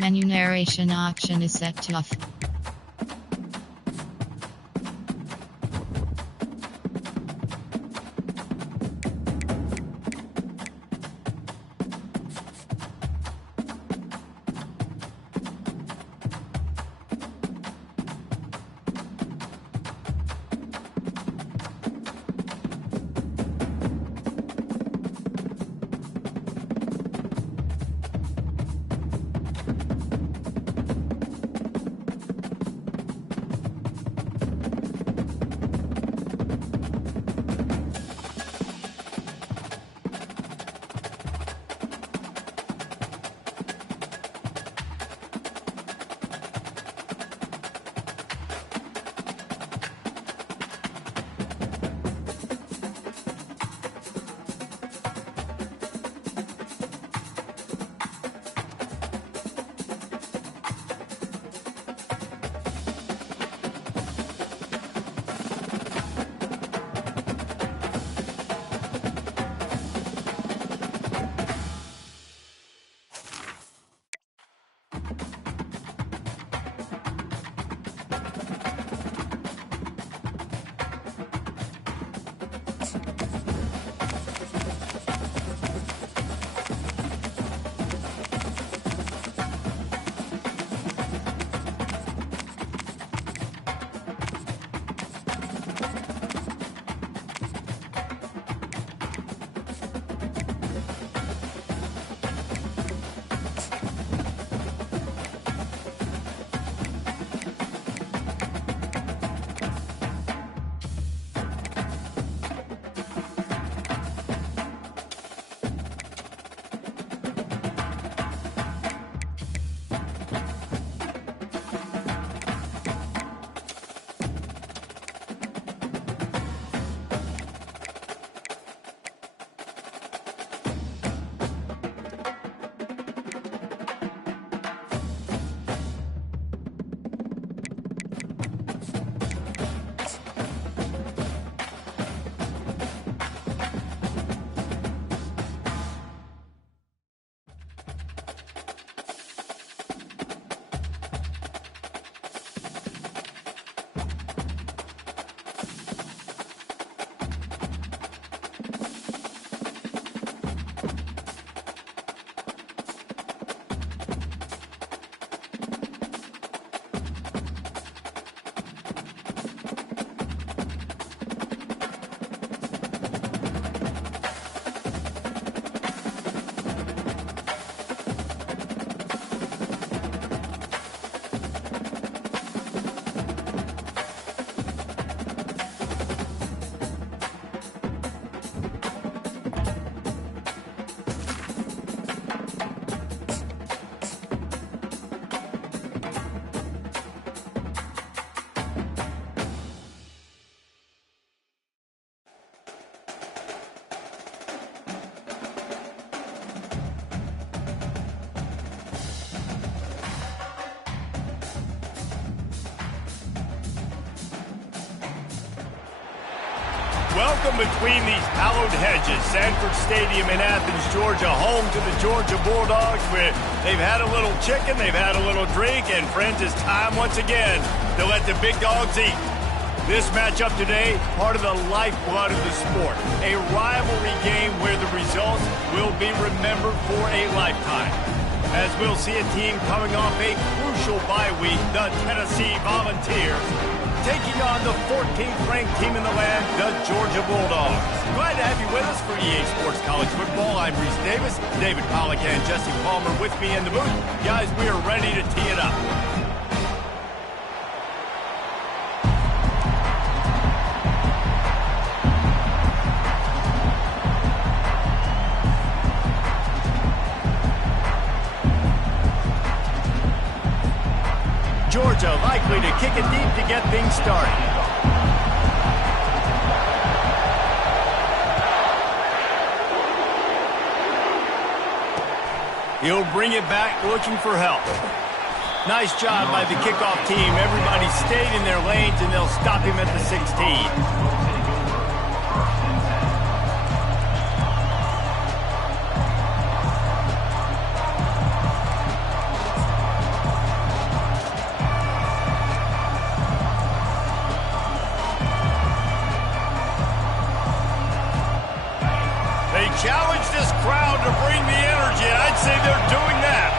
Menu narration option is set to off. Welcome between these hallowed hedges. Sanford Stadium in Athens, Georgia, home to the Georgia Bulldogs. They've had a little chicken, they've had a little drink, and friends, it's time once again to let the big dogs eat. This matchup today, part of the lifeblood of the sport. A rivalry game where the results will be remembered for a lifetime. As we'll see a team coming off a crucial bye week, the Tennessee Volunteers, taking on the 14th ranked team in the land, the Georgia Bulldogs. Glad to have you with us for EA Sports College Football. I'm Reese Davis, David Pollack and Jesse Palmer with me in the booth. Guys, we are ready to tee it up. Georgia likely to kick it deep to get things started. He'll bring it back looking for help. Nice job by the kickoff team. Everybody stayed in their lanes and they'll stop him at the 16. say they're doing that.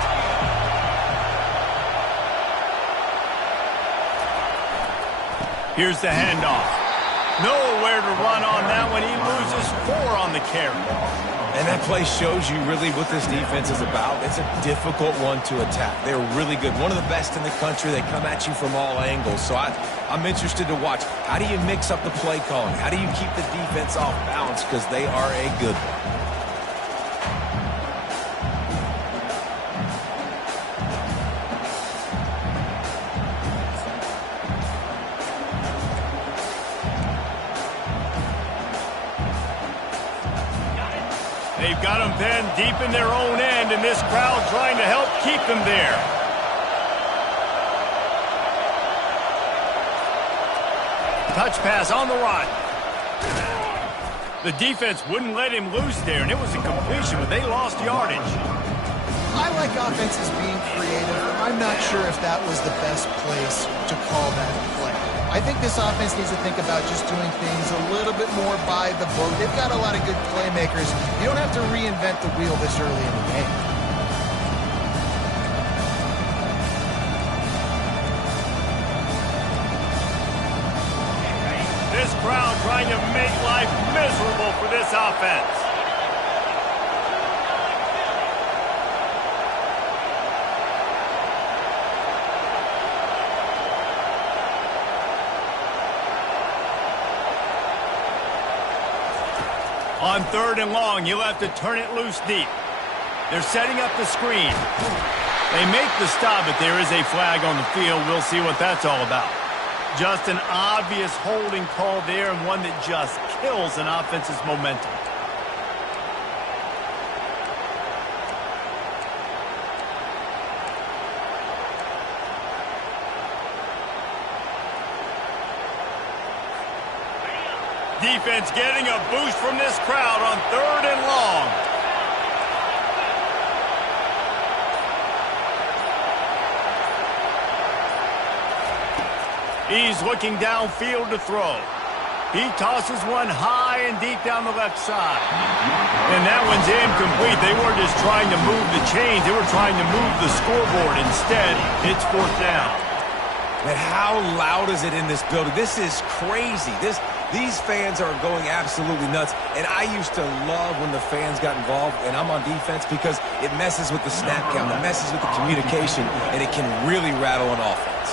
Here's the handoff. Nowhere to run on that one. He loses 4 on the carry. And that play shows you really what this defense is about. It's a difficult one to attack. They're really good. One of the best in the country. They come at you from all angles. So I'm interested to watch. How do you mix up the play calling? How do you keep the defense off balance? Because they are a good one. They've got them pinned deep in their own end, and this crowd trying to help keep them there. Touch pass on the run. The defense wouldn't let him loose there, and it was a completion, but they lost yardage. I like offenses being creative. I'm not sure if that was the best place to call that play. I think this offense needs to think about just doing things a little bit more by the book. They've got a lot of good playmakers. You don't have to reinvent the wheel this early in the game. This crowd trying to make life miserable for this offense. On 3rd and long, you'll have to turn it loose deep. They're setting up the screen. They make the stop, but there is a flag on the field. We'll see what that's all about. Just an obvious holding call there, and one that just kills an offense's momentum. Defense getting a boost from this crowd on 3rd and long. He's looking downfield to throw. He tosses one high and deep down the left side. And that one's incomplete. They weren't just trying to move the chains. They were trying to move the scoreboard. Instead, it's 4th down. Man, how loud is it in this building? This is crazy. These fans are going absolutely nuts. And I used to love when the fans got involved, and I'm on defense, because it messes with the snap count, it messes with the communication, and it can really rattle an offense.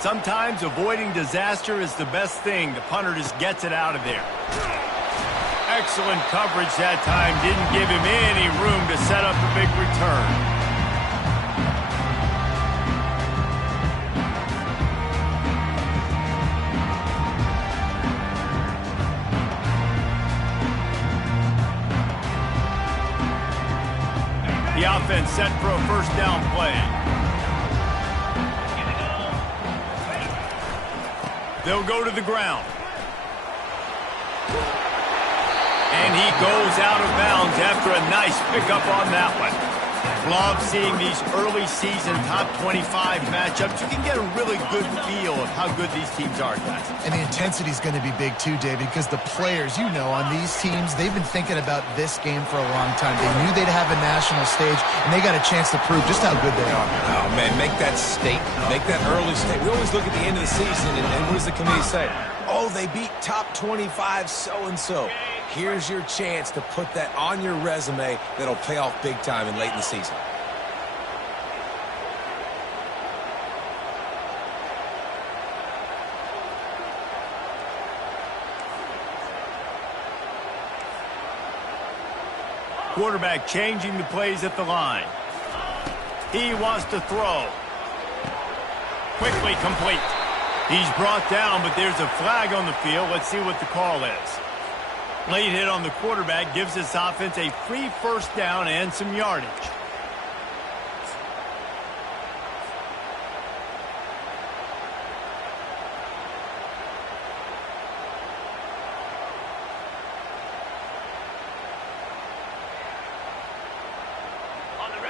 Sometimes avoiding disaster is the best thing. The punter just gets it out of there. Excellent coverage that time. Didn't give him any room to set up a big return. The offense set for a 1st down play. They'll go to the ground. And he goes out of bounds after a nice pickup on that one. Love seeing these early season top 25 matchups. You can get a really good feel of how good these teams are, guys. And the intensity is going to be big too, David, because the players, you know, on these teams, they've been thinking about this game for a long time. They knew they'd have a national stage, and they got a chance to prove just how good they are. Oh, man, make that statement. Make that early statement. We always look at the end of the season, and what does the committee say? Oh, they beat top 25 so-and-so. Here's your chance to put that on your resume that'll pay off big time and late in the season. Quarterback changing the plays at the line. He wants to throw. Quickly complete. He's brought down, but there's a flag on the field. Let's see what the call is. Late hit on the quarterback gives this offense a free 1st down and some yardage.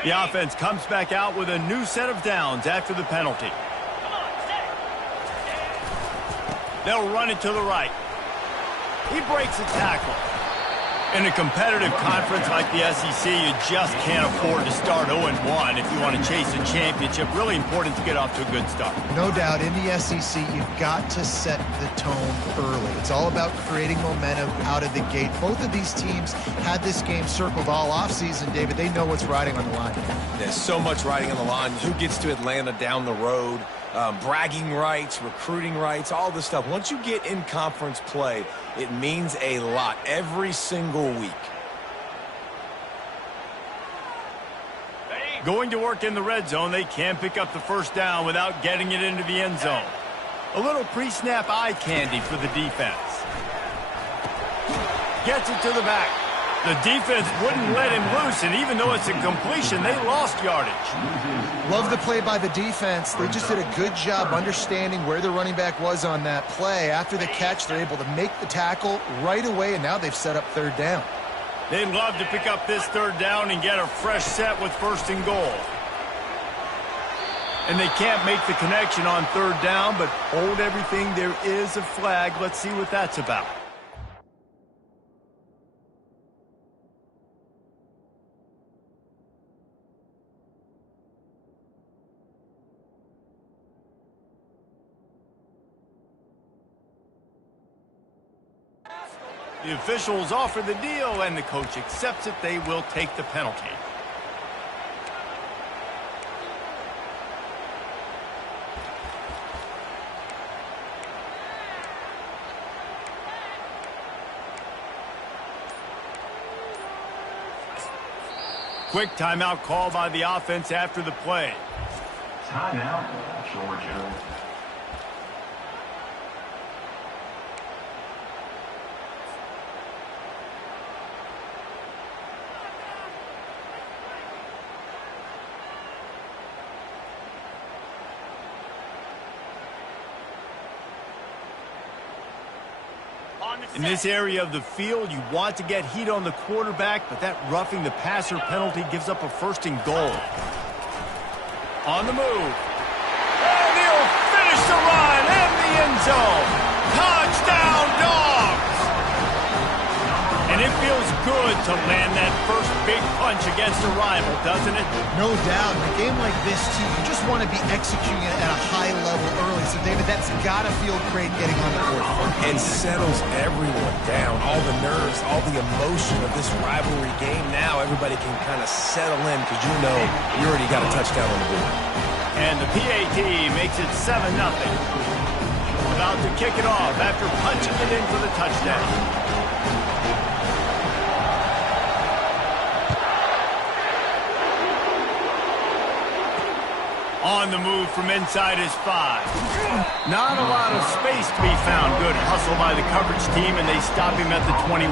The offense comes back out with a new set of downs after the penalty. They'll run it to the right. He breaks a tackle. In a competitive conference like the SEC, you just can't afford to start 0-1 if you want to chase a championship. Really important to get off to a good start. No doubt, in the SEC, you've got to set the tone early. It's all about creating momentum out of the gate. Both of these teams had this game circled all offseason, David. They know what's riding on the line. There's so much riding on the line. Who gets to Atlanta down the road? Bragging rights, recruiting rights, all this stuff. Once you get in conference play, it means a lot every single week. Going to work in the red zone, they can pick up the first down without getting it into the end zone. A little pre-snap eye candy for the defense. Gets it to the back. The defense wouldn't let him loose, and even though it's a completion, they lost yardage. Love the play by the defense. They just did a good job understanding where the running back was on that play. After the catch, they're able to make the tackle right away, and now they've set up third down. They'd love to pick up this third down and get a fresh set with first and goal. And they can't make the connection on third down, but hold everything. There is a flag. Let's see what that's about. The officials offer the deal, and the coach accepts it. They will take the penalty. Quick timeout call by the offense after the play. Timeout, Georgia. In this area of the field, you want to get heat on the quarterback, but that roughing the passer penalty gives up a first and goal. On the move. And he'll finish the run in the end zone. Touchdown, Dogs! And it feels good to land that first big punch against a rival, doesn't it? No doubt. In a game like this, too, you just want to be executing it at a high level early. So, David, that's got to feel great getting on the board. It settles everyone down. All the nerves, all the emotion of this rivalry game. Now everybody can kind of settle in because you know you already got a touchdown on the board. And the PAT makes it 7-0. About to kick it off after punching it in for the touchdown. On the move from inside his 5. Not a lot of space to be found. Good hustle by the coverage team, and they stop him at the 21.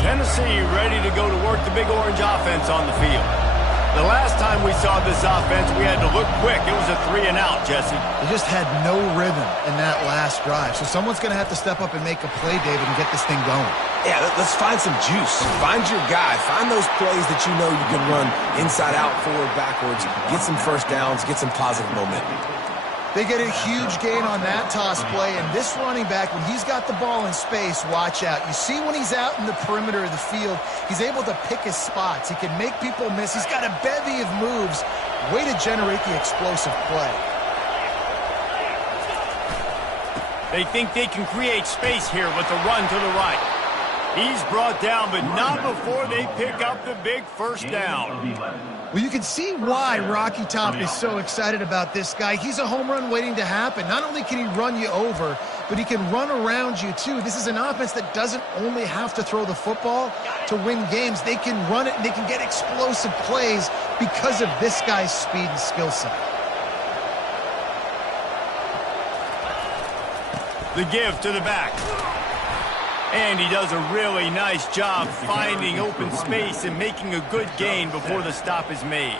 Tennessee ready to go to work the Big Orange offense on the field. The last time we saw this offense, we had to look quick. It was a 3-and-out, Jesse. They just had no rhythm in that last drive. So someone's going to have to step up and make a play, David, and get this thing going. Yeah, let's find some juice. Find your guy. Find those plays that you know you can run inside out, forward, backwards. Get some first downs. Get some positive momentum. They get a huge gain on that toss play, and this running back, when he's got the ball in space, watch out. You see when he's out in the perimeter of the field, he's able to pick his spots. He can make people miss. He's got a bevy of moves. Way to generate the explosive play. They think they can create space here with the run to the right. He's brought down, but not before they pick up the big first down. Well, you can see why Rocky Top is so excited about this guy. He's a home run waiting to happen. Not only can he run you over, but he can run around you, too. This is an offense that doesn't only have to throw the football to win games. They can run it, and they can get explosive plays because of this guy's speed and skill set. The give to the back. And he does a really nice job finding open space and making a good gain before the stop is made.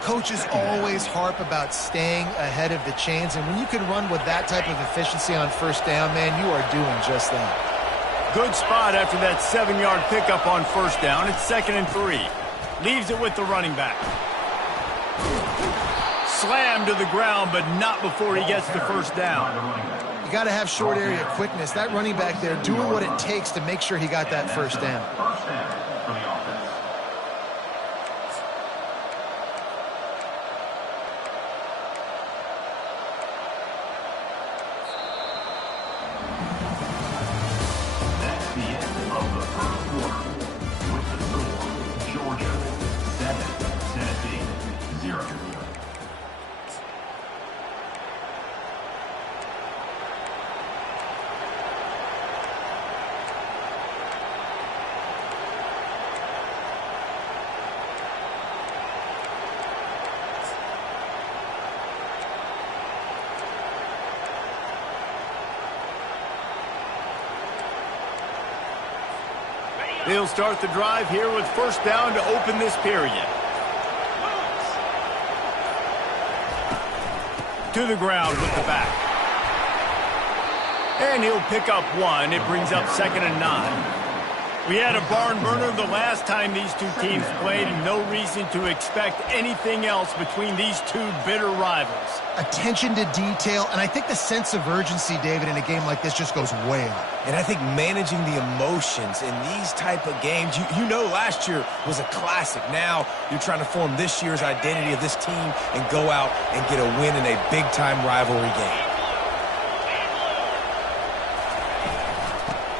Coaches always harp about staying ahead of the chains, and when you can run with that type of efficiency on first down, man, you are doing just that. Good spot after that 7-yard pickup on first down. It's 2nd and 3. Leaves it with the running back. Slammed to the ground, but not before he gets the first down. You got to have short area quickness. That running back there doing what it takes to make sure he got that first down. First down for the offense. That's the end of the first quarter. With the score, Georgia 7, Tennessee 0. They'll start the drive here with first down to open this period. To the ground with the back. And he'll pick up 1. It brings up 2nd and 9. We had a barn burner the last time these two teams played, and no reason to expect anything else between these two bitter rivals. Attention to detail, and I think the sense of urgency, David, in a game like this just goes way up. And I think managing the emotions in these type of games, you know last year was a classic. Now you're trying to form this year's identity of this team and go out and get a win in a big-time rivalry game.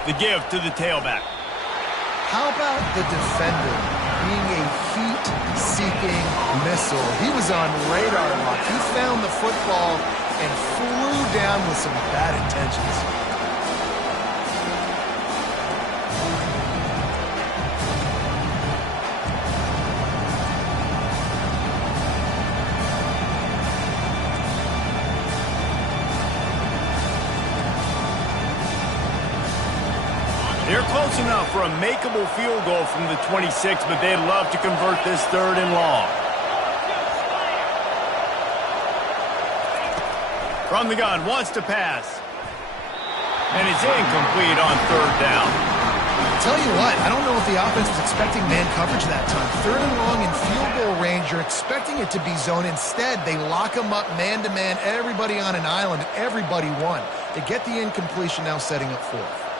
The give to the tailback. How about the defender being a heat-seeking missile? He was on radar lock. He found the football and flew down with some bad intentions. They're close enough for a makeable field goal from the 26, but they'd love to convert this 3rd and long. From the gun, wants to pass. And it's incomplete on 3rd down. Tell you what, I don't know if the offense was expecting man coverage that time. 3rd and long in field goal range, you're expecting it to be zone. Instead, they lock them up man-to-man, everybody on an island, everybody won. They get the incompletion, now setting up 4th.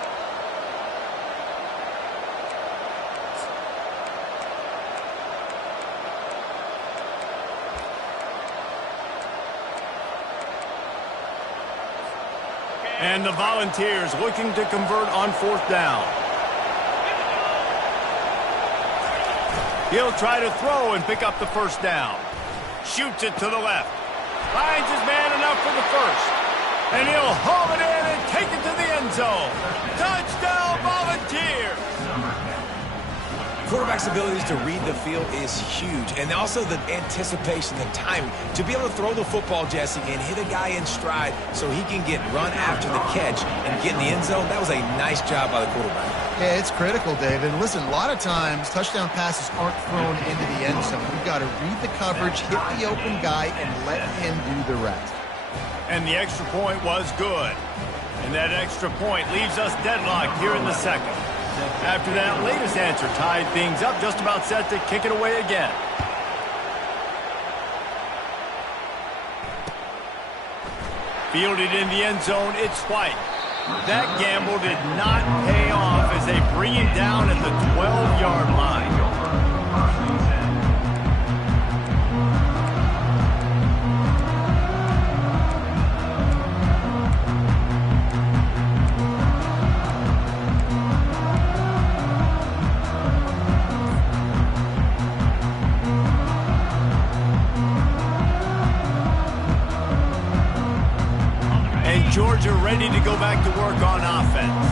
And the Volunteers looking to convert on 4th down. He'll try to throw and pick up the first down. Shoots it to the left. Finds his man enough for the first. And he'll haul it in and take it to the end zone. Touchdown, Volunteers! Quarterback's abilities to read the field is huge, and also the anticipation, the timing. To be able to throw the football, Jesse, and hit a guy in stride so he can get run after the catch and get in the end zone, that was a nice job by the quarterback. Yeah, it's critical, David. And listen, a lot of times, touchdown passes aren't thrown into the end zone. You've got to read the coverage, hit the open guy, and let him do the rest. And the extra point was good. And that extra point leaves us deadlocked here in the 2nd. After that latest answer tied things up, just about set to kick it away again. Fielded in the end zone, it's White. That gamble did not pay off as they bring him down at the 12-yard line. Georgia ready to go back to work on offense.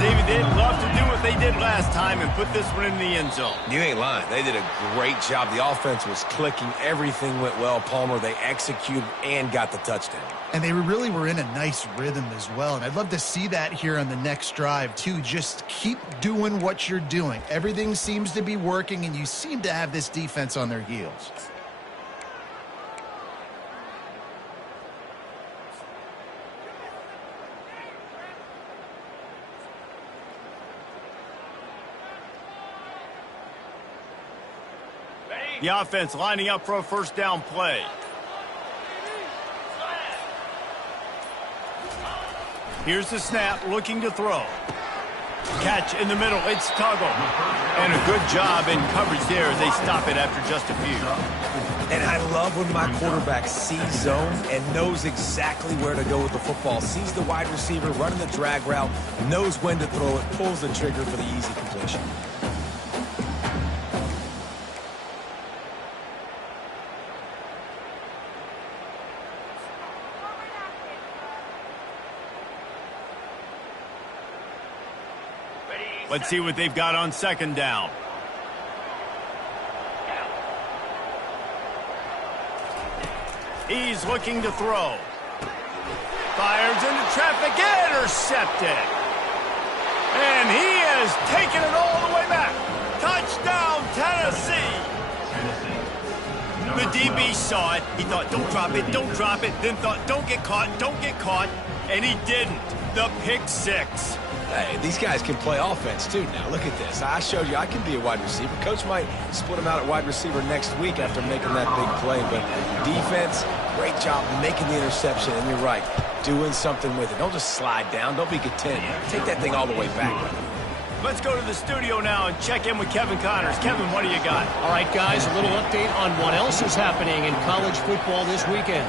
David, they'd love to do what they did last time and put this one in the end zone. You ain't lying. They did a great job. The offense was clicking. Everything went well, Palmer. They executed and got the touchdown. And they really were in a nice rhythm as well. And I'd love to see that here on the next drive, too. Just keep doing what you're doing. Everything seems to be working, and you seem to have this defense on their heels. The offense lining up for a first down play. Here's the snap, looking to throw. Catch in the middle, it's Tuggle. And a good job in coverage there as they stop it after just a few. And I love when my quarterback sees zone and knows exactly where to go with the football. Sees the wide receiver running the drag route, knows when to throw it, pulls the trigger for the easy completion. Let's see what they've got on second down. He's looking to throw. Fires into traffic, intercepted. And he has taken it all the way back. Touchdown, Tennessee. The DB saw it. He thought, don't drop it, don't drop it. Then thought, don't get caught, don't get caught. And he didn't. The pick six. Hey, these guys can play offense, too, now. Look at this. I showed you I can be a wide receiver. Coach might split him out at wide receiver next week after making that big play. But defense, great job making the interception. And you're right, doing something with it. Don't just slide down. Don't be content. Take that thing all the way back. Let's go to the studio now and check in with Kevin Connors. Kevin, what do you got? All right, guys, a little update on what else is happening in college football this weekend.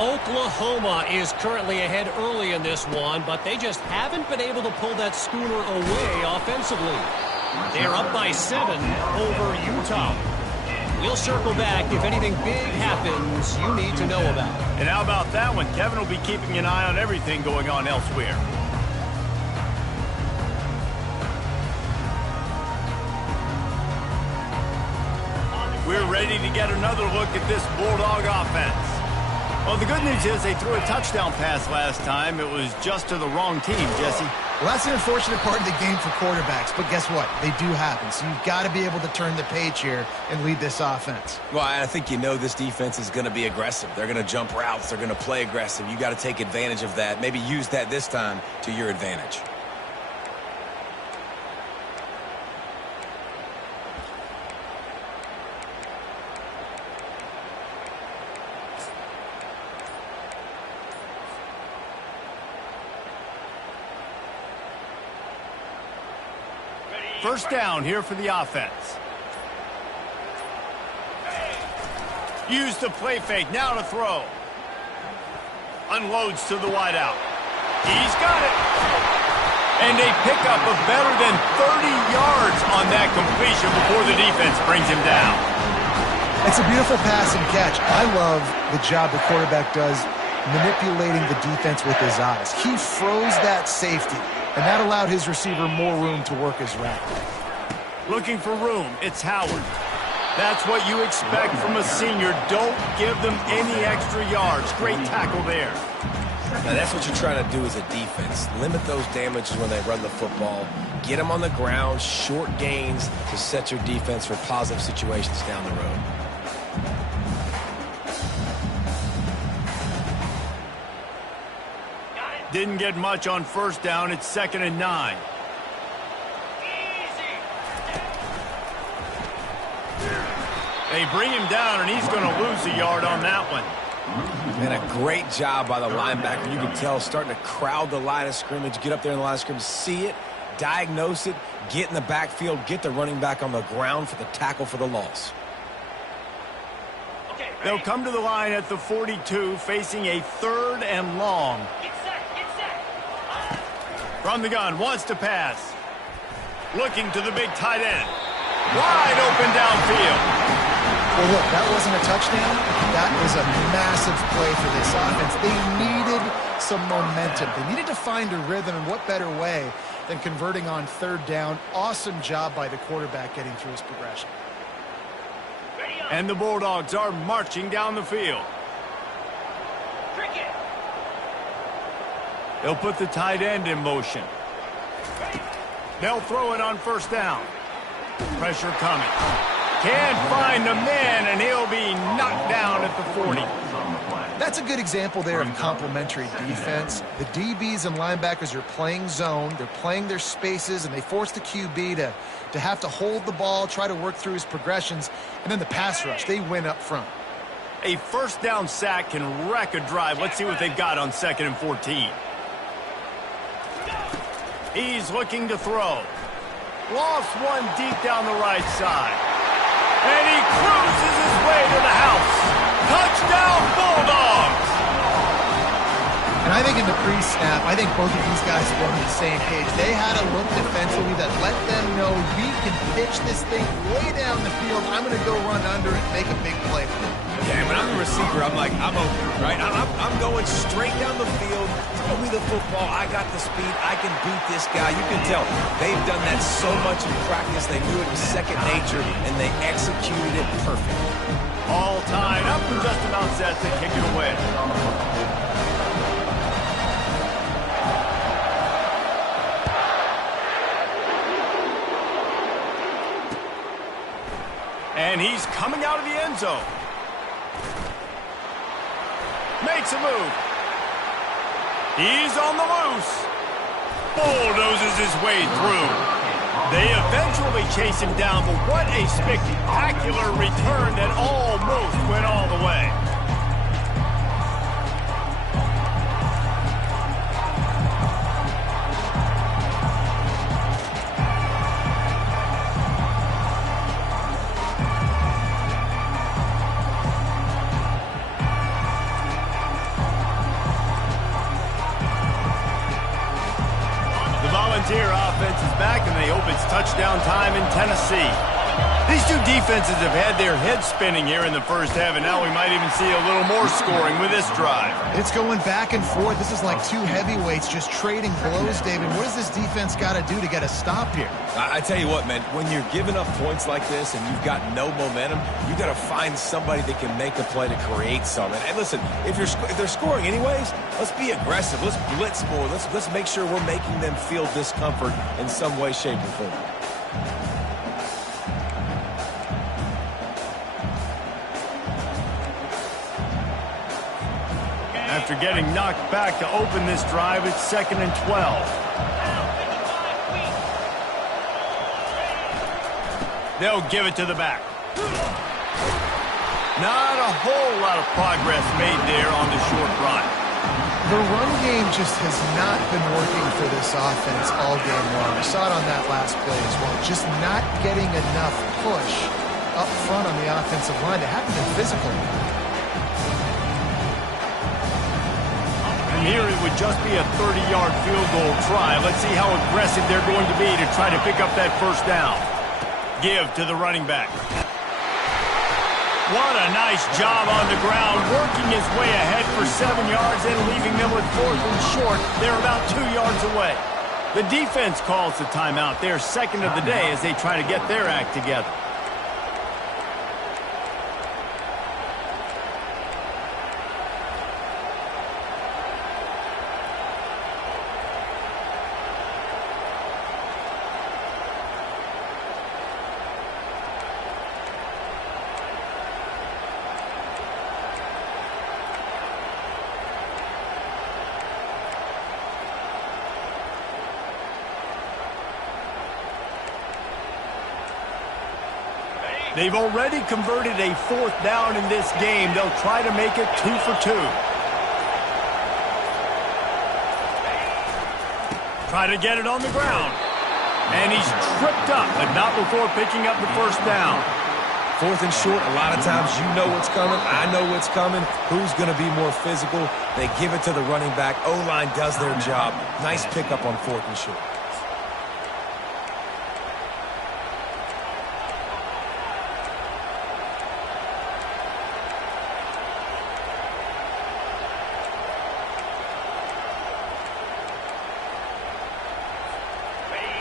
Oklahoma is currently ahead early in this one, but they just haven't been able to pull that schooner away offensively. They're up by 7 over Utah. We'll circle back if anything big happens you need to know about. And how about that one? Kevin will be keeping an eye on everything going on elsewhere. We're ready to get another look at this Bulldog offense. Well, the good news is they threw a touchdown pass last time. It was just to the wrong team, Jesse. Well, that's an unfortunate part of the game for quarterbacks, but guess what? They do happen, so you've got to be able to turn the page here and lead this offense. Well, I think you know this defense is going to be aggressive. They're going to jump routes. They're going to play aggressive. You got to take advantage of that. Maybe use that this time to your advantage. First down here for the offense. Use the play fake, now to throw. Unloads to the wideout. He's got it. And a pickup of better than 30 yards on that completion before the defense brings him down. It's a beautiful pass and catch. I love the job the quarterback does manipulating the defense with his eyes. He froze that safety, and that allowed his receiver more room to work his route. Looking for room, it's Howard. That's what you expect from a senior. Don't give them any extra yards. Great tackle there. Now, that's what you're trying to do as a defense. Limit those damages when they run the football. Get them on the ground, short gains to set your defense for positive situations down the road. Didn't get much on first down. It's 2nd and 9. They bring him down, and he's going to lose a yard on that one. And a great job by the linebacker. You can tell starting to crowd the line of scrimmage, get up there in the line of scrimmage, see it, diagnose it, get in the backfield, get the running back on the ground for the tackle for the loss. They'll come to the line at the 42, facing a 3rd and long. From the gun, wants to pass. Looking to the big tight end. Wide open downfield. Well, look, that wasn't a touchdown. That was a massive play for this offense. They needed some momentum. They needed to find a rhythm, and what better way than converting on 3rd down. Awesome job by the quarterback getting through his progression. And the Bulldogs are marching down the field. They'll put the tight end in motion. They'll throw it on first down. Pressure coming. Can't find a man, and he'll be knocked down at the 40. That That's a good example there of complementary defense. The DBs and linebackers are playing zone, they're playing their spaces, and they force the QB to have to hold the ball, try to work through his progressions, and then the pass rush, they win up front. A first down sack can wreck a drive. Let's see what they've got on 2nd and 14. He's looking to throw. Lost one deep down the right side. And he cruises his way to the house. Touchdown, Bulldogs! And I think in the pre-snap, I think both of these guys were on the same page. They had a look defensively that let them know we can pitch this thing way down the field. I'm going to go run under it and make a big play. Yeah, when I'm the receiver, I'm like, I'm open, right? I'm going straight down the field. Throw me the football. I got the speed. I can beat this guy. You can tell they've done that so much in practice. They knew it was second nature, and they executed it perfectly. All tied up and just about set to kick it away. And he's coming out of the end zone. Makes a move. He's on the loose. Bulldozes his way through. They eventually chase him down, but what a spectacular return that almost went all the way. Volunteer offense is back, and they hope it's touchdown time in Tennessee. These two defenses have had their heads spinning here in the first half, and now we might even see a little more scoring with this drive. It's going back and forth. This is like two heavyweights just trading blows, David. What does this defense got to do to get a stop here? I tell you what, man, when you're giving up points like this and you've got no momentum, you got to find somebody that can make a play to create some. And listen, if they're scoring anyways, let's be aggressive. Let's blitz more. Let's make sure we're making them feel discomfort in some way, shape, or form. After getting knocked back to open this drive, it's 2nd and 12. They'll give it to the back. Not a whole lot of progress made there on the short run. The run game just has not been working for this offense all game long. I saw it on that last play as well. Just not getting enough push up front on the offensive line. They haven't been physical. And here it would just be a 30-yard field goal try. Let's see how aggressive they're going to be to try to pick up that first down. Give to the running back. What a nice job on the ground, working his way ahead for 7 yards and leaving them with 4th and short. They're about 2 yards away. The defense calls the timeout. Their second of the day as they try to get their act together. They've already converted a 4th down in this game. They'll try to make it 2 for 2. Try to get it on the ground. And he's tripped up, but not before picking up the first down. 4th and short, a lot of times you know what's coming. I know what's coming. Who's going to be more physical? They give it to the running back. O-line does their job. Nice pickup on 4th and short.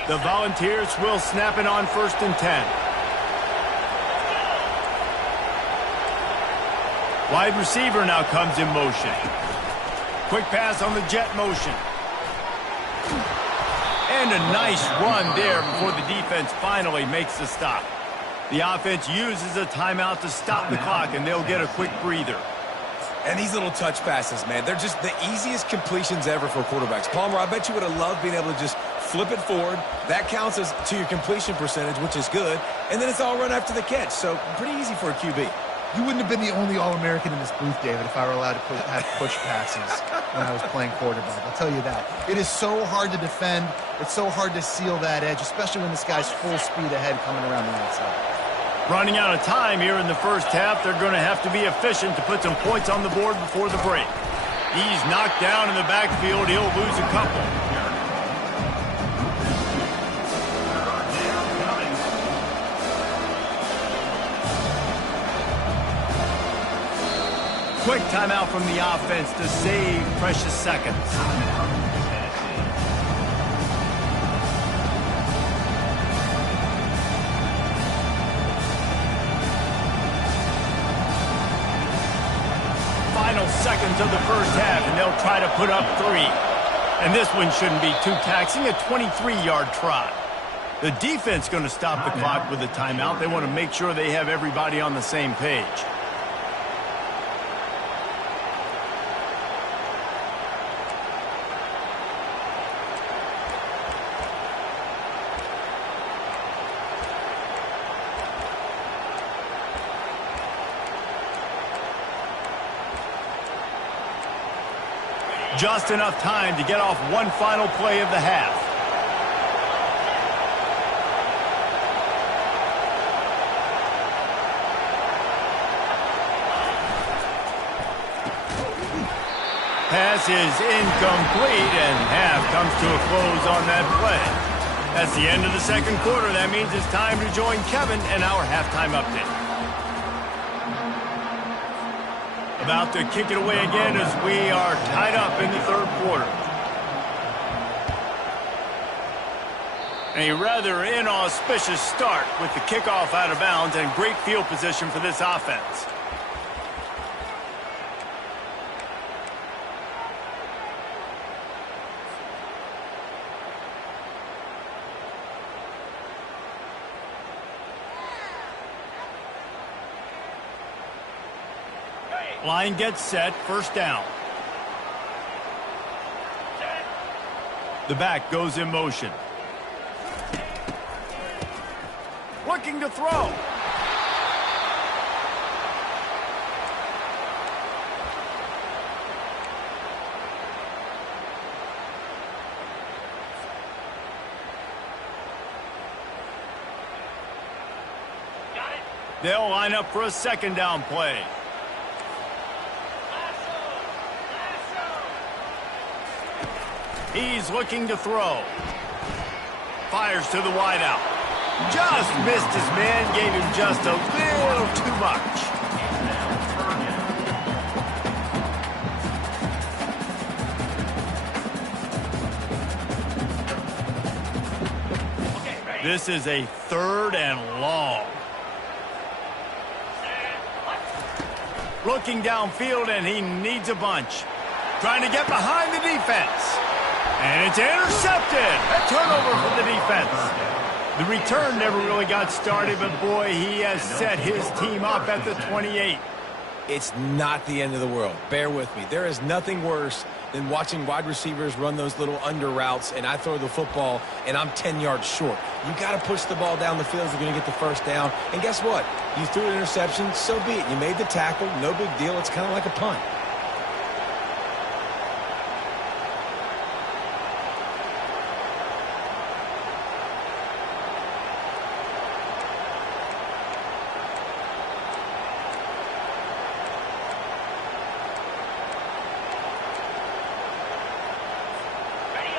The Volunteers will snap it on 1st and 10. Wide receiver now comes in motion. Quick pass on the jet motion. And a nice run there before the defense finally makes the stop. The offense uses a timeout to stop the clock, and they'll get a quick breather. And these little touch passes, man, they're just the easiest completions ever for quarterbacks. Palmer, I bet you would have loved being able to just flip it forward. That counts as to your completion percentage, which is good. And then it's all run after the catch. So pretty easy for a QB. You wouldn't have been the only All-American in this booth, David, if I were allowed to have push passes when I was playing quarterback. I'll tell you that. It is so hard to defend. It's so hard to seal that edge, especially when this guy's full speed ahead coming around the outside. Running out of time here in the first half, they're going to have to be efficient to put some points on the board before the break. He's knocked down in the backfield. He'll lose a couple. Quick timeout from the offense to save precious seconds. Final seconds of the first half, and they'll try to put up 3. And this one shouldn't be too taxing, a 23-yard try. The defense going to stop the clock with a timeout. They want to make sure they have everybody on the same page. Just enough time to get off one final play of the half. Pass is incomplete, and half comes to a close on that play. That's the end of the second quarter. That means it's time to join Kevin and our halftime update. About to kick it away again as we are tied up in the third quarter. A rather inauspicious start with the kickoff out of bounds and great field position for this offense. Line gets set, first down. The back goes in motion. Looking to throw. They'll line up for a second down play. He's looking to throw. Fires to the wideout. Just missed his man, gave him just a little too much. This is a third and long. Looking downfield, and he needs a bunch. Trying to get behind the defense. And it's intercepted. A turnover for the defense. The return never really got started, but boy, he has set his team up at the 28. It's not the end of the world. Bear with me. There is nothing worse than watching wide receivers run those little under routes, and I throw the football, and I'm 10 yards short. You got to push the ball down the field if you're going to get the first down. And guess what? You threw an interception, so be it. You made the tackle, no big deal. It's kind of like a punt.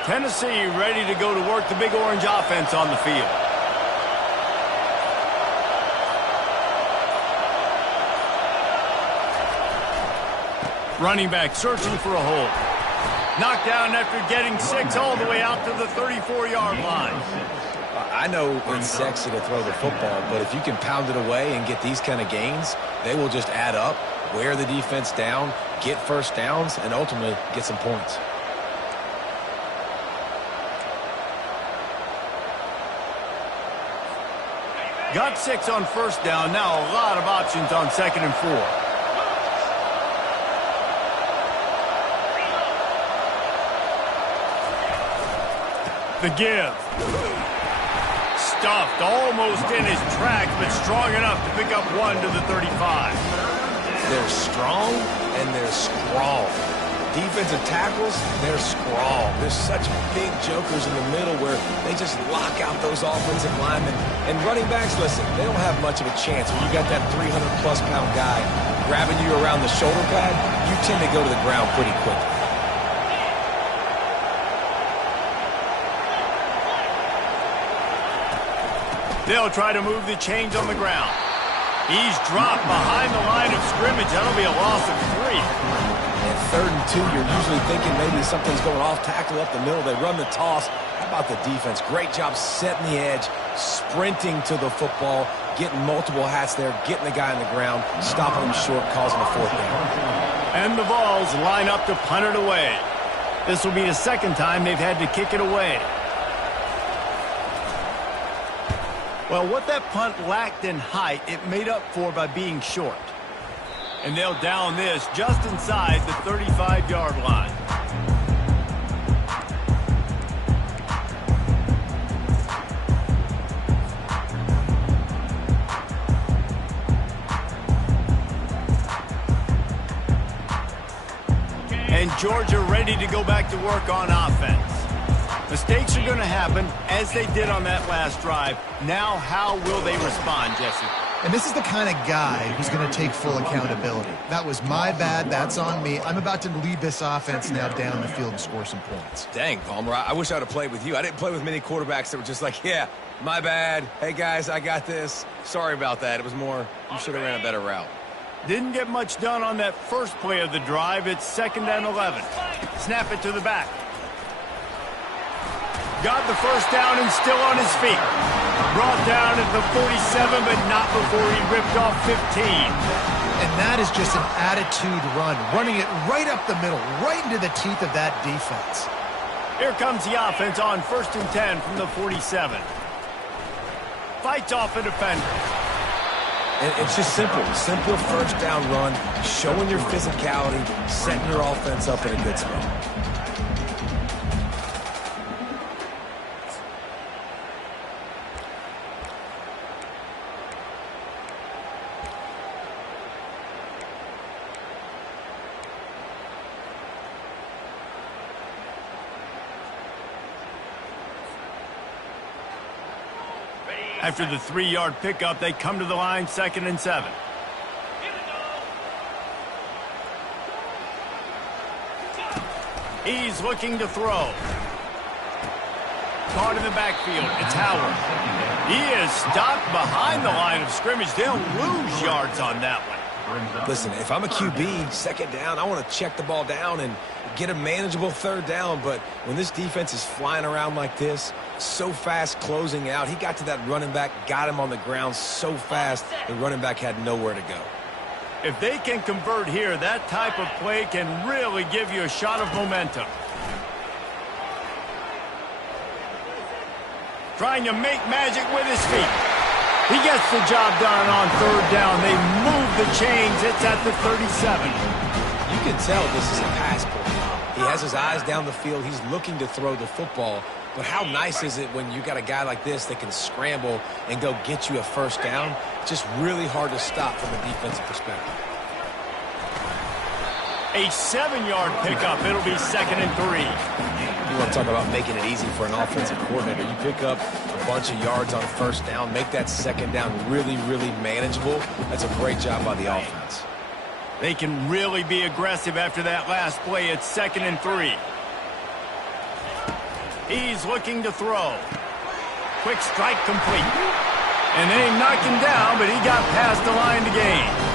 Tennessee ready to go to work the big orange offense on the field. Running back searching for a hole. Knocked down after getting 6 all the way out to the 34-yard line. I know it's sexy to throw the football, but if you can pound it away and get these kind of gains, they will just add up, wear the defense down, get first downs, and ultimately get some points. Got 6 on first down. Now a lot of options on 2nd and 4. The give. Stuffed almost in his tracks, but strong enough to pick up one to the 35. They're strong and they're strong. Defensive tackles, they're strong. There's such big jokers in the middle where they just lock out those offensive linemen. And running backs, listen, they don't have much of a chance. When you got that 300-plus pound guy grabbing you around the shoulder pad, you tend to go to the ground pretty quickly. They'll try to move the chains on the ground. He's dropped behind the line of scrimmage. That'll be a loss of 3. At 3rd and 2, you're usually thinking maybe something's going off tackle up the middle. They run the toss. How about the defense? Great job setting the edge, sprinting to the football, getting multiple hats there, getting the guy on the ground, stopping him short, causing a 4th down. And the Vols line up to punt it away. This will be the 2nd time they've had to kick it away. Well, what that punt lacked in height, it made up for by being short. And they'll down this just inside the 35-yard line. And Georgia ready to go back to work on offense. Mistakes are going to happen, as they did on that last drive. Now, how will they respond, Jesse? And this is the kind of guy who's going to take full accountability. That was my bad. That's on me. I'm about to lead this offense now down the field and score some points. Dang, Palmer, I wish I would have played with you. I didn't play with many quarterbacks that were just like, yeah, my bad. Hey, guys, I got this. Sorry about that. It was more, you should have ran a better route. Didn't get much done on that first play of the drive. It's 2nd and 11. Snap it to the back. Got the first down and still on his feet. Brought down at the 47, but not before he ripped off 15. And that is just an attitude run, running it right up the middle, right into the teeth of that defense. Here comes the offense on 1st and 10 from the 47. Fights off a defender. And it's just simple. Simple 1st down run, showing your physicality, setting your offense up in a good spot. After the 3-yard pickup, they come to the line 2nd and 7. He's looking to throw. Caught in the backfield. It's Howard. He is stopped behind the line of scrimmage. They'll lose yards on that one. Listen, if I'm a QB, 2nd down, I want to check the ball down and get a manageable 3rd down. But when this defense is flying around like this, so fast closing out, he got to that running back, got him on the ground so fast, the running back had nowhere to go. If they can convert here, that type of play can really give you a shot of momentum. Trying to make magic with his feet. He gets the job done on 3rd down. They move the chains. It's at the 37. You can tell this is a pass play. He has his eyes down the field. He's looking to throw the football. But how nice is it when you got a guy like this that can scramble and go get you a 1st down? Just really hard to stop from a defensive perspective. A 7-yard pickup. It'll be 2nd and 3. You want to talk about making it easy for an offensive coordinator. You pick up a bunch of yards on 1st down, make that 2nd down really, really manageable. That's a great job by the offense. They can really be aggressive after that last play. It's 2nd and 3. He's looking to throw. Quick strike complete. And they knock him down, but he got past the line to gain.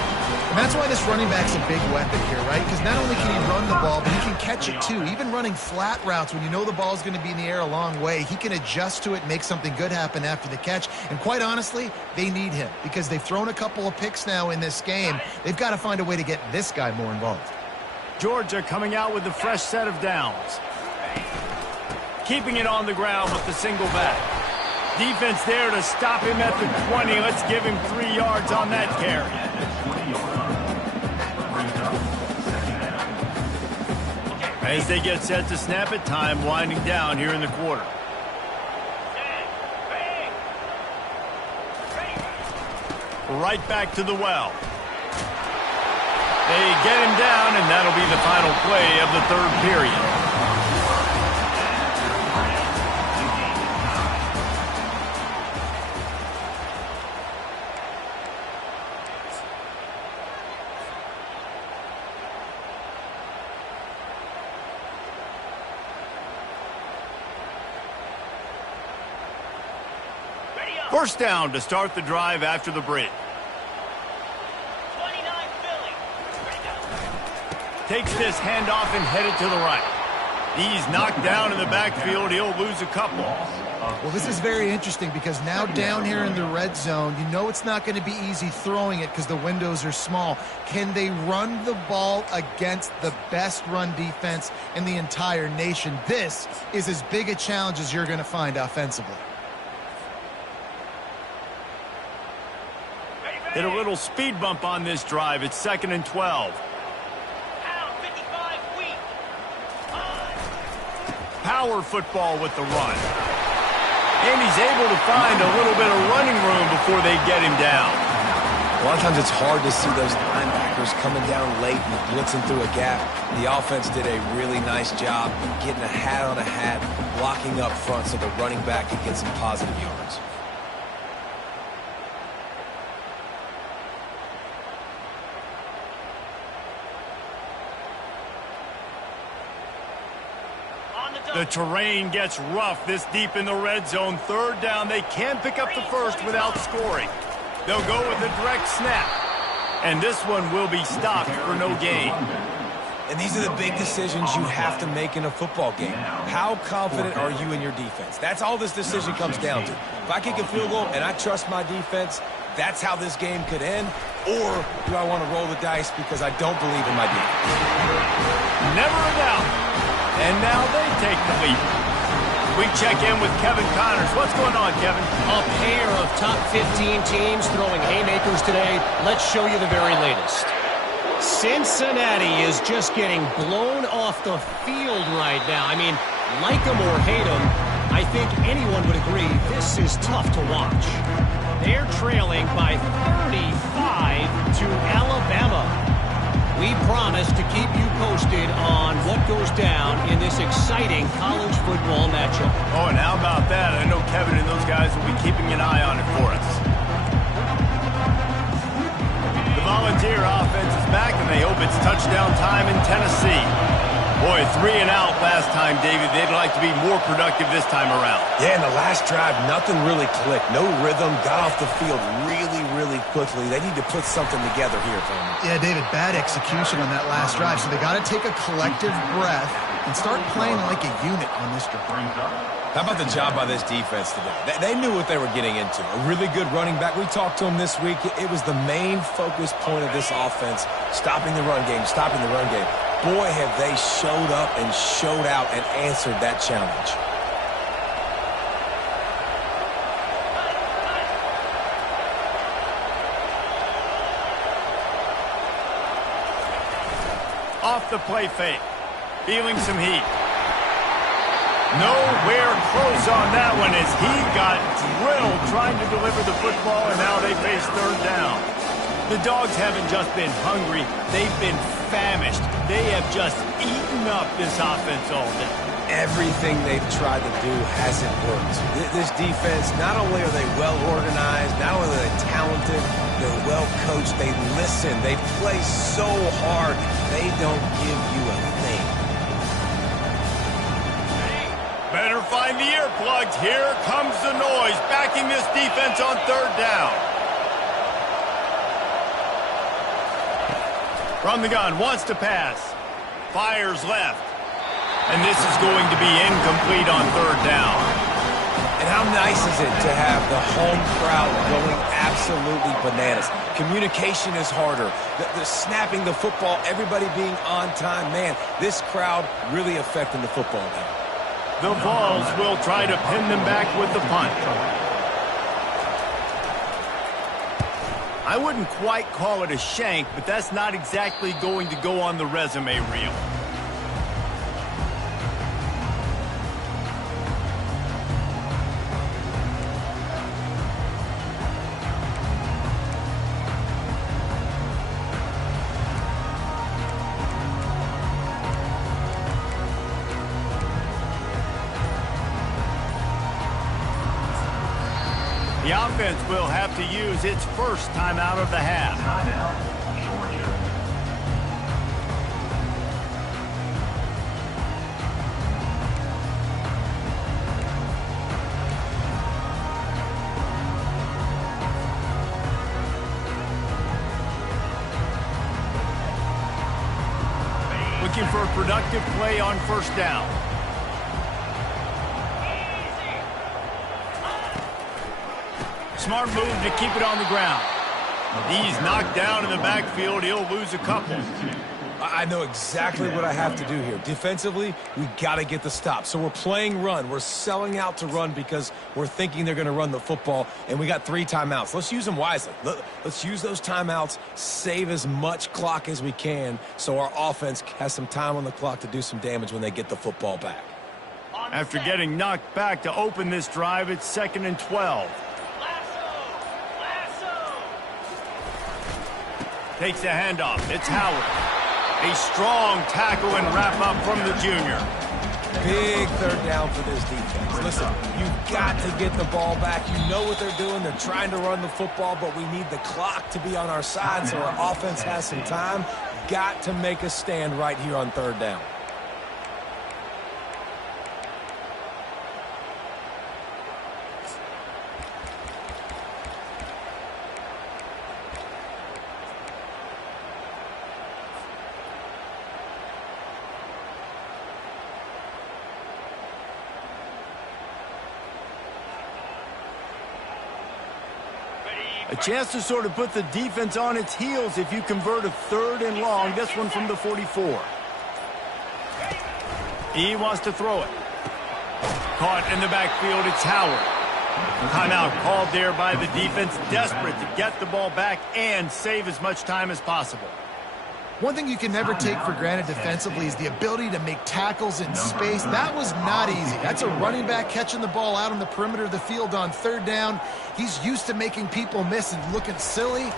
And that's why this running back's a big weapon here, right? Because not only can he run the ball, but he can catch it too. Even running flat routes when you know the ball's going to be in the air a long way, he can adjust to it, make something good happen after the catch. And quite honestly, they need him because they've thrown a couple of picks now in this game. They've got to find a way to get this guy more involved. Georgia coming out with a fresh set of downs. Keeping it on the ground with the single back. Defense there to stop him at the 20. Let's give him 3 yards on that carry. As they get set to snap it, time winding down here in the quarter. right back to the well. They get him down, and that'll be the final play of the third period. First down to start the drive after the break. 29 Philly. Takes this handoff and headed to the right. He's knocked down in the backfield. He'll lose a couple. Well, this is very interesting because now down here in the red zone, you know it's not going to be easy throwing it because the windows are small. Can they run the ball against the best run defense in the entire nation? This is as big a challenge as you're going to find offensively. Hit a little speed bump on this drive. It's 2nd and 12. Power football with the run. And he's able to find a little bit of running room before they get him down. A lot of times it's hard to see those linebackers coming down late and blitzing through a gap. The offense did a really nice job getting a hat on a hat, blocking up front so the running back could get some positive yards. The terrain gets rough this deep in the red zone. Third down, they can pick up the first without scoring. They'll go with a direct snap. And this one will be stopped for no gain. And these are the big decisions you have to make in a football game. How confident are you in your defense? That's all this decision comes down to. If I kick a field goal and I trust my defense, that's how this game could end. Or do I want to roll the dice because I don't believe in my defense? Never a doubt. And now they take the lead. We check in with Kevin Connors. What's going on, Kevin? A pair of top 15 teams throwing haymakers today. Let's show you the very latest. Cincinnati is just getting blown off the field right now. I mean, like them or hate them, I think anyone would agree this is tough to watch. They're trailing by 35 to Alabama. We promise to keep you posted on what goes down in this exciting college football matchup. Oh, and how about that? I know Kevin and those guys will be keeping an eye on it for us. The Volunteer offense is back, and they hope it's touchdown time in Tennessee. Boy, 3 and out last time, David. They'd like to be more productive this time around. Yeah, in the last drive, nothing really clicked. No rhythm, got off the field really quickly. They need to put something together here, Tony. Yeah, David, bad execution on that last drive. So they got to take a collective breath and start playing like a unit on this drive. How about the job by this defense today? They knew what they were getting into. A really good running back. We talked to him this week. It was the main focus point of this offense, stopping the run game, stopping the run game. Boy, have they showed up and showed out and answered that challenge. Off the play fake. Feeling some heat. Nowhere close on that one as he got drilled trying to deliver the football, and now they face third down. The Dogs haven't just been hungry, they've been famished. They have just eaten up this offense all day. Everything they've tried to do hasn't worked. This defense, not only are they well organized, not only are they talented, they're well coached, they listen, they play so hard, they don't give you a thing. Better find the earplugs. Here comes the noise, backing this defense on third down. From the gun, wants to pass. Fires left. And this is going to be incomplete on third down. And how nice is it to have the home crowd going absolutely bananas? Communication is harder. The snapping the football, everybody being on time. Man, this crowd really affecting the football game. The Vols will try to pin them back with the punt. I wouldn't quite call it a shank, but that's not exactly going to go on the resume reel. The offense will have to use its first timeout of the half. Timeout, Georgia. Looking for a productive play on first down. Smart move to keep it on the ground. He's knocked down in the backfield. He'll lose a couple. I know exactly what I have to do here. Defensively, we got to get the stop. So we're playing run. We're selling out to run because we're thinking they're going to run the football, and we got 3 timeouts. Let's use them wisely. Let's use those timeouts, save as much clock as we can so our offense has some time on the clock to do some damage when they get the football back. After getting knocked back to open this drive, it's 2nd and 12. Takes the handoff. It's Howard. A strong tackle and wrap-up from the junior. Big third down for this defense. Listen, you've got to get the ball back. You know what they're doing. They're trying to run the football, but we need the clock to be on our side so our offense has some time. Got to make a stand right here on third down. A chance to sort of put the defense on its heels if you convert a 3rd and long. This one from the 44. He wants to throw it. Caught in the backfield, it's Howard. Timeout called there by the defense, desperate to get the ball back and save as much time as possible. One thing you can never take for granted defensively is the ability to make tackles in space. That was not easy. That's a running back catching the ball out on the perimeter of the field on 3rd down. He's used to making people miss and looking silly.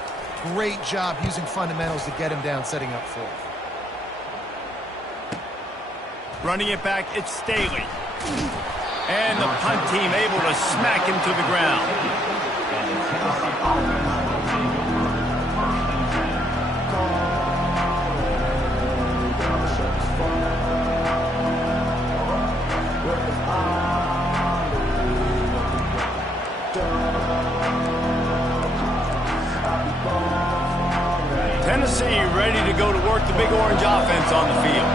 Great job using fundamentals to get him down, setting up 4th. Running it back, it's Staley. And the punt team able to smack him to the ground. Tennessee ready to go to work the Big Orange offense on the field.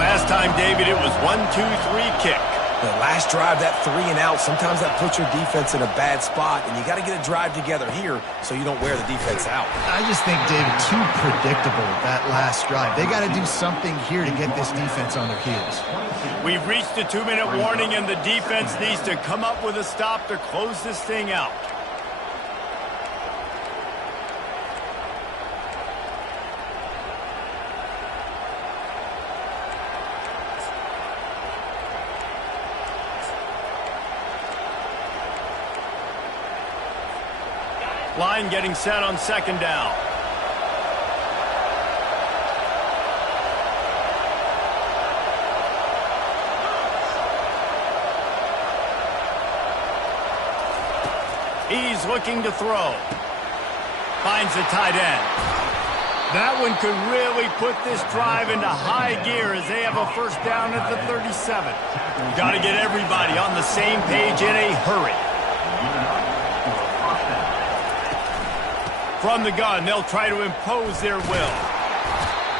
Last time, David, it was 1-2-3 kick. The last drive, that 3 and out, sometimes that puts your defense in a bad spot, and you got to get a drive together here so you don't wear the defense out. I just think, David, too predictable that last drive. They got to do something here to get this defense on their heels. We've reached a 2-minute warning, and the defense needs to come up with a stop to close this thing out. Line getting set on 2nd down. He's looking to throw. Finds the tight end. That one could really put this drive into high gear as they have a 1st down at the 37. Got to get everybody on the same page in a hurry. From the gun, they'll try to impose their will.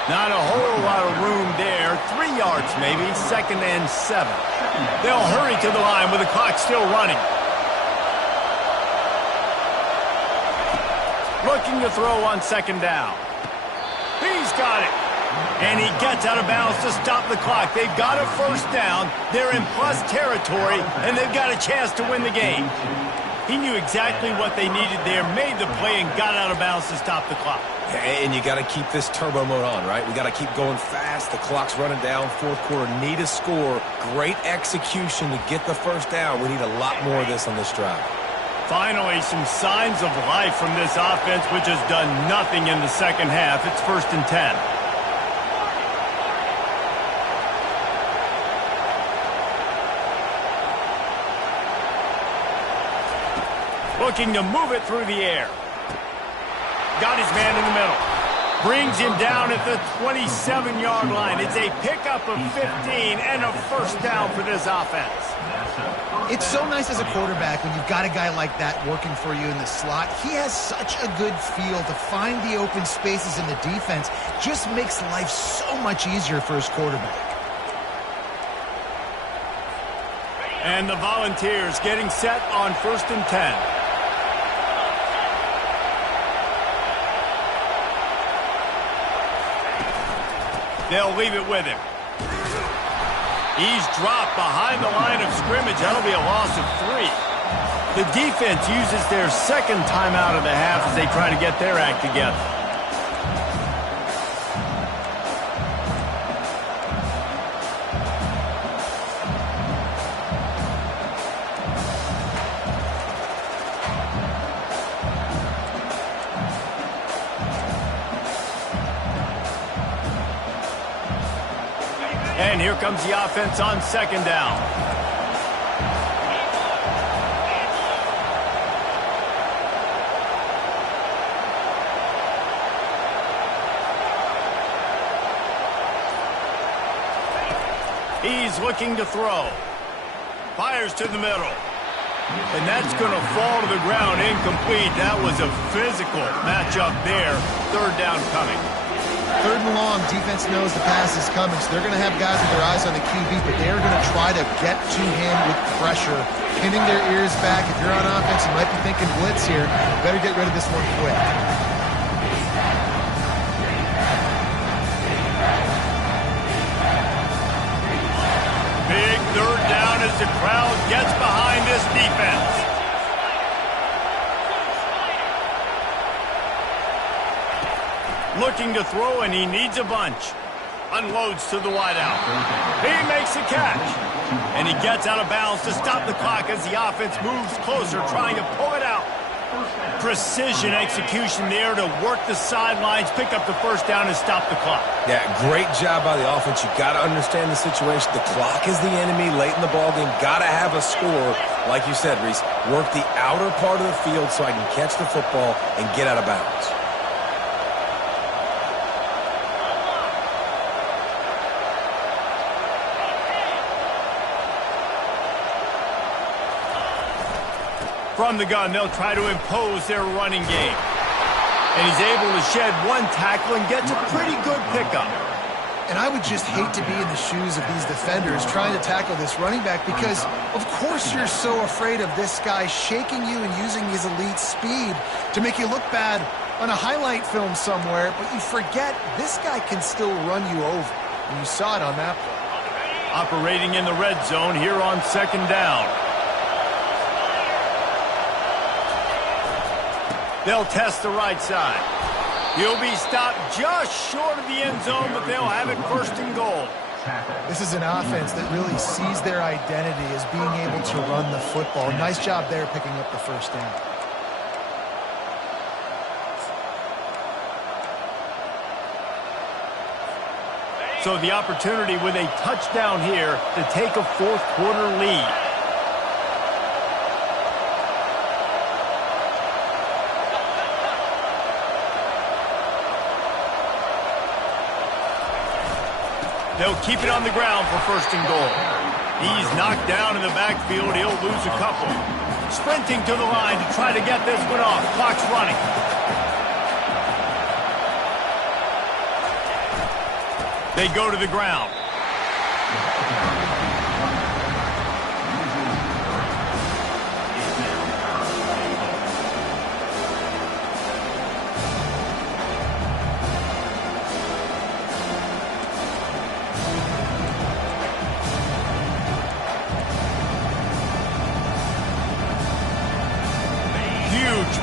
Not a whole lot of room there. 3 yards maybe, 2nd and 7. They'll hurry to the line with the clock still running. Looking to throw on 2nd down. He's got it. And he gets out of bounds to stop the clock. They've got a 1st down. They're in plus territory, and they've got a chance to win the game. He knew exactly what they needed there, made the play, and got out of bounds to stop the clock. And you got to keep this turbo mode on, right? We got to keep going fast. The clock's running down. 4th quarter, need a score. Great execution to get the 1st down. We need a lot more of this on this drive. Finally, some signs of life from this offense, which has done nothing in the 2nd half. It's 1st and 10. Looking to move it through the air. Got his man in the middle. Brings him down at the 27-yard line. It's a pickup of 15 and a first down for this offense. It's so nice as a quarterback when you've got a guy like that working for you in the slot. He has such a good feel to find the open spaces in the defense. Just makes life so much easier for his quarterback. And the Volunteers getting set on 1st and 10. They'll leave it with him. He's dropped behind the line of scrimmage. That'll be a loss of 3. The defense uses their second timeout of the half as they try to get their act together. And here comes the offense on 2nd down. He's looking to throw. Fires to the middle. And that's going to fall to the ground incomplete. That was a physical matchup there. 3rd down coming. 3rd and long, defense knows the pass is coming, so they're going to have guys with their eyes on the QB, but they're going to try to get to him with pressure, pinning their ears back. If you're on offense, you might be thinking blitz here. Better get rid of this one quick. Big 3rd down as the crowd gets behind this defense. Looking to throw, and he needs a bunch. Unloads to the wideout. He makes a catch. And he gets out of bounds to stop the clock as the offense moves closer, trying to pull it out. Precision execution there to work the sidelines, pick up the 1st down, and stop the clock. Yeah, great job by the offense. You got to understand the situation. The clock is the enemy late in the ballgame. Got to have a score. Like you said, Reese, work the outer part of the field so I can catch the football and get out of bounds. From the gun, they'll try to impose their running game. And he's able to shed one tackle and gets a pretty good pickup. And I would just hate to be in the shoes of these defenders trying to tackle this running back because, of course, you're so afraid of this guy shaking you and using his elite speed to make you look bad on a highlight film somewhere, but you forget this guy can still run you over. And you saw it on that play. Operating in the red zone here on 2nd down. They'll test the right side. He'll be stopped just short of the end zone, but they'll have it 1st and goal. This is an offense that really sees their identity as being able to run the football. Nice job there picking up the 1st down. So the opportunity with a touchdown here to take a 4th quarter lead. They'll keep it on the ground for 1st and goal. He's knocked down in the backfield. He'll lose a couple. Sprinting to the line to try to get this one off. Clock's running. They go to the ground.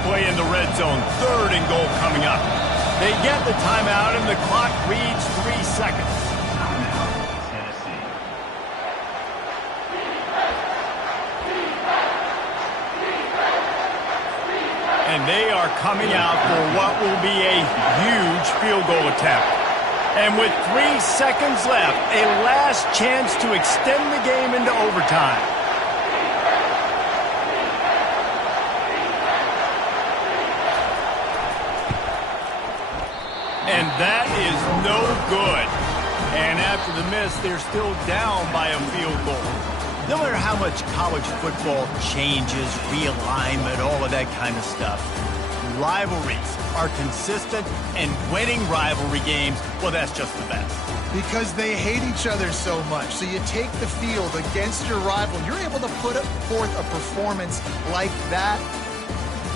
Play in the red zone. 3rd and goal coming up. They get the timeout and the clock reads 3 seconds. And they are coming out for what will be a huge field goal attempt. And with 3 seconds left, a last chance to extend the game into overtime. And that is no good. And after the miss, they're still down by a field goal. No matter how much college football changes, realignment, all of that kind of stuff, rivalries are consistent, and winning rivalry games, well, that's just the best. Because they hate each other so much. So you take the field against your rival, you're able to put forth a performance like that.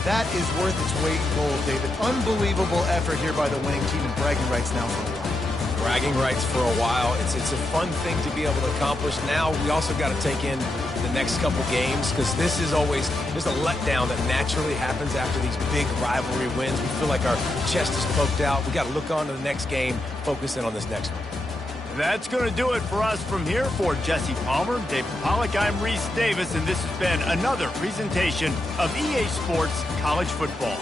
That is worth its weight in gold, David. Unbelievable effort here by the winning team, and bragging rights now for a while. Bragging rights for a while. It's a fun thing to be able to accomplish. Now we also got to take in the next couple games, because this is always, there's a letdown that naturally happens after these big rivalry wins. We feel like our chest is poked out. We got to look on to the next game, focus in on this next one. That's going to do it for us from here. For Jesse Palmer, David Pollack, I'm Reese Davis, and this has been another presentation of EA Sports College Football.